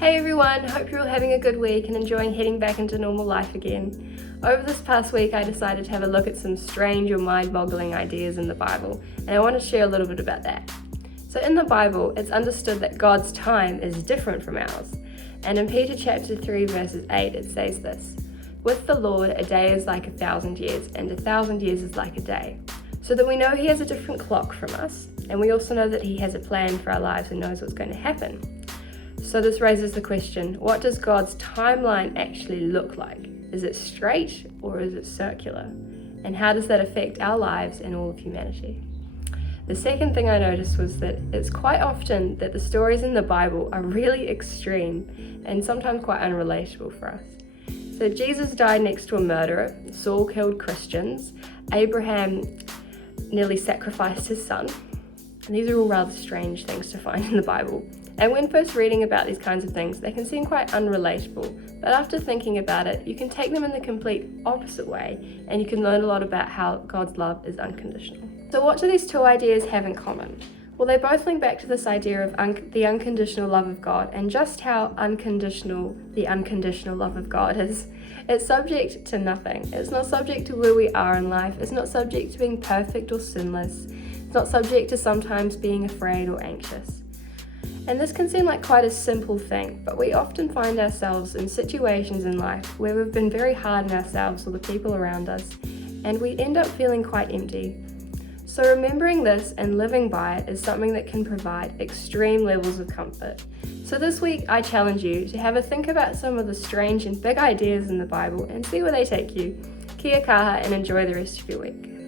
Hey everyone, hope you're all having a good week and enjoying heading back into normal life again. Over this past week I decided to have a look at some strange or mind-boggling ideas in the Bible, and I want to share a little bit about that. So in the Bible, it's understood that God's time is different from ours. And in Peter chapter 3 verses 8 it says this: "With the Lord a day is like 1,000 years, and 1,000 years is like a day." So that we know he has a different clock from us, and we also know that he has a plan for our lives and knows what's going to happen. So this raises the question, what does God's timeline actually look like? Is it straight or is it circular? And how does that affect our lives and all of humanity? The second thing I noticed was that it's quite often that the stories in the Bible are really extreme and sometimes quite unrelatable for us. So Jesus died next to a murderer, Saul killed Christians, Abraham nearly sacrificed his son, and these are all rather strange things to find in the Bible. And when first reading about these kinds of things, they can seem quite unrelatable, but after thinking about it, you can take them in the complete opposite way, and you can learn a lot about how God's love is unconditional. So what do these two ideas have in common? Well, they both link back to this idea of the unconditional love of God, and just how unconditional the unconditional love of God is. It's subject to nothing. It's not subject to where we are in life. It's not subject to being perfect or sinless. It's not subject to sometimes being afraid or anxious. And this can seem like quite a simple thing, but we often find ourselves in situations in life where we've been very hard on ourselves or the people around us, and we end up feeling quite empty. So remembering this and living by it is something that can provide extreme levels of comfort. So this week I challenge you to have a think about some of the strange and big ideas in the Bible and see where they take you. Kia kaha and enjoy the rest of your week.